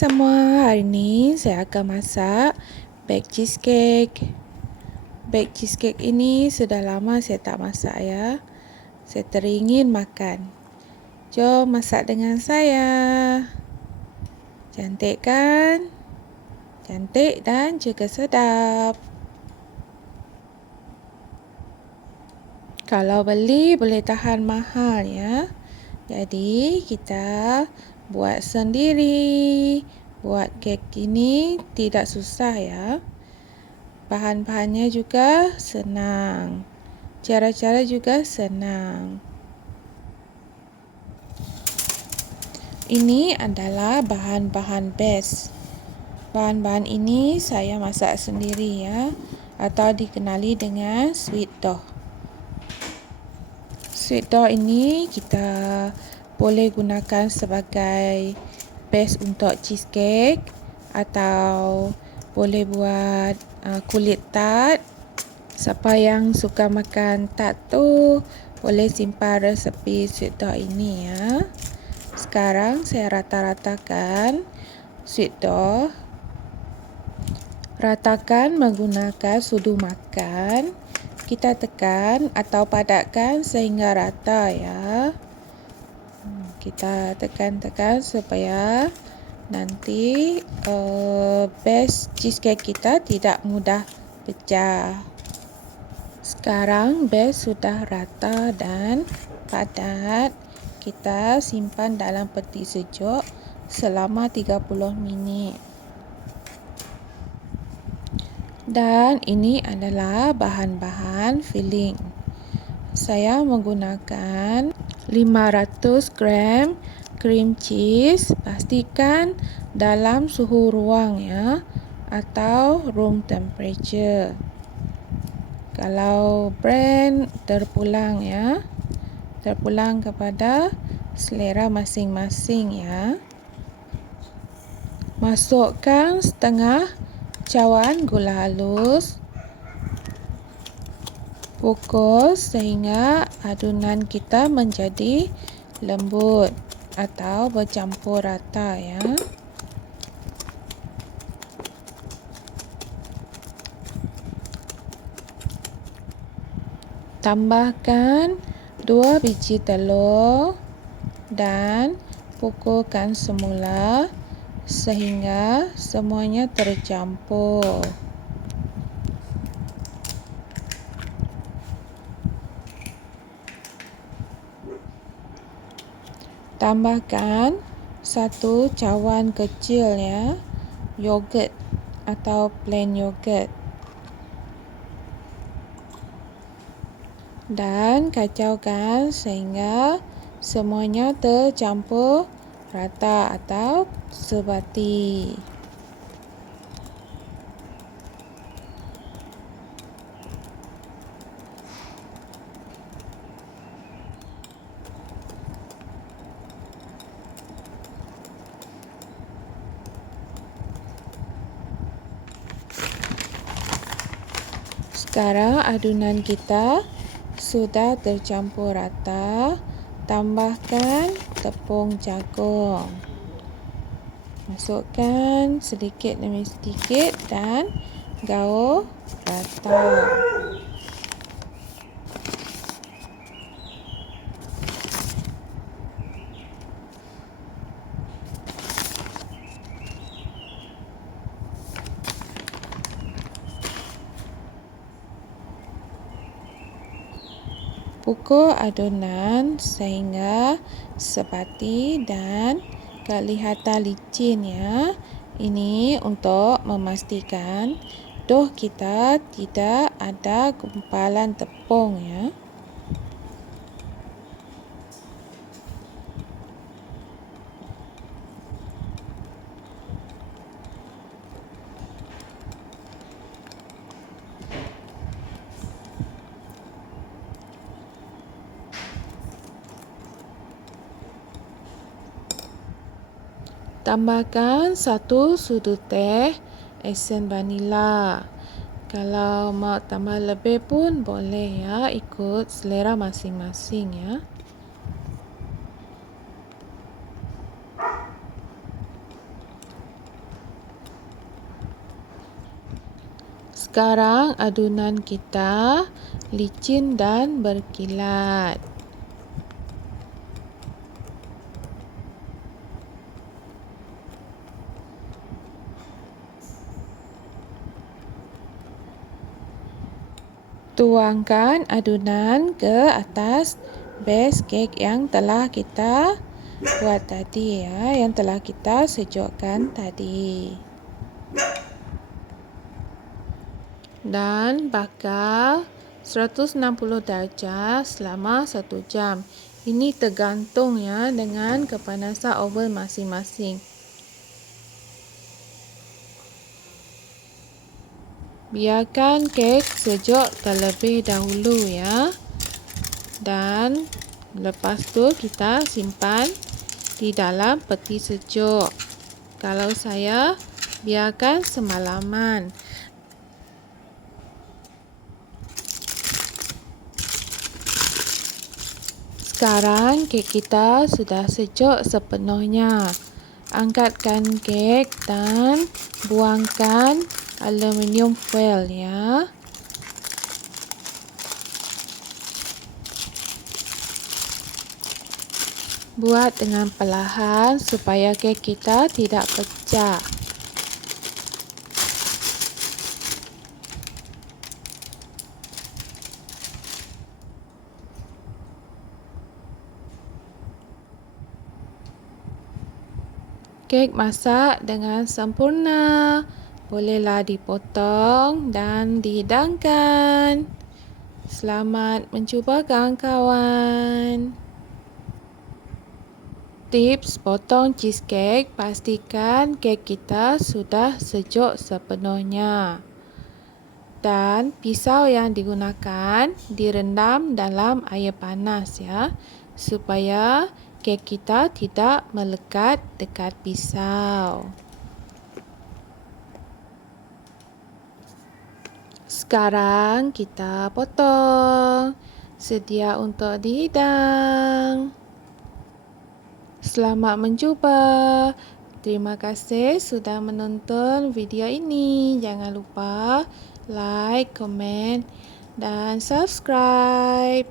semua, hari ini saya akan masak bake cheesecake. Bake cheesecake ini sudah lama saya tak masak ya. Saya teringin makan. Jom masak dengan saya. Cantik kan? Cantik dan juga sedap. Kalau beli boleh tahan mahal ya. Jadi kita buat sendiri. Buat kek ini tidak susah ya. Bahan-bahannya juga senang. Cara-cara juga senang. Ini adalah bahan-bahan best. Bahan-bahan ini saya masak sendiri ya atau dikenali dengan sweet dough. Sweet dough ini kita boleh gunakan sebagai base untuk cheesecake atau boleh buat uh, kulit tart. Siapa yang suka makan tart tu boleh simpan resepi sweet dough ini ya. Sekarang saya rata-ratakan sweet dough. Ratakan menggunakan sudu makan. Kita tekan atau padatkan sehingga rata ya kita tekan-tekan supaya nanti uh, base cheesecake kita tidak mudah pecah. Sekarang base sudah rata dan padat. Kita simpan dalam peti sejuk selama 30 minit. Dan ini adalah bahan-bahan filling. Saya menggunakan 500 gram cream cheese pastikan dalam suhu ruang ya atau room temperature. Kalau brand terpulang ya terpulang kepada selera masing-masing ya. Masukkan setengah cawan gula halus pukul sehingga adunan kita menjadi lembut atau bercampur rata ya. Tambahkan dua biji telur dan pukulkan semula sehingga semuanya tercampur. Tambahkan satu cawan kecil ya yogurt atau plain yogurt dan kacaukan sehingga semuanya tercampur rata atau sebati. Sekarang adunan kita sudah tercampur rata. Tambahkan tepung jagung. Masukkan sedikit demi sedikit dan gaul rata. Pukul adunan sehingga sepati dan kelihatan licin ya. Ini untuk memastikan doh kita tidak ada gumpalan tepung ya. tambahkan satu sudu teh esen vanila. Kalau mau tambah lebih pun boleh ya, ikut selera masing-masing ya. Sekarang adunan kita licin dan berkilat. Tuangkan adunan ke atas base kek yang telah kita buat tadi ya, yang telah kita sejukkan tadi. Dan bakar 160 darjah selama 1 jam. Ini tergantung ya dengan kepanasan oven masing-masing. Biarkan kek sejuk terlebih dahulu ya. Dan lepas tu kita simpan di dalam peti sejuk. Kalau saya biarkan semalaman. Sekarang kek kita sudah sejuk sepenuhnya. Angkatkan kek dan buangkan aluminium foil ya. Buat dengan perlahan supaya kek kita tidak pecah. Kek masak dengan sempurna bolehlah dipotong dan dihidangkan. Selamat mencuba kawan-kawan. Tips potong cheesecake, pastikan kek kita sudah sejuk sepenuhnya. Dan pisau yang digunakan direndam dalam air panas ya, supaya kek kita tidak melekat dekat pisau. Sekarang kita potong. Sedia untuk dihidang. Selamat mencuba. Terima kasih sudah menonton video ini. Jangan lupa like, komen dan subscribe.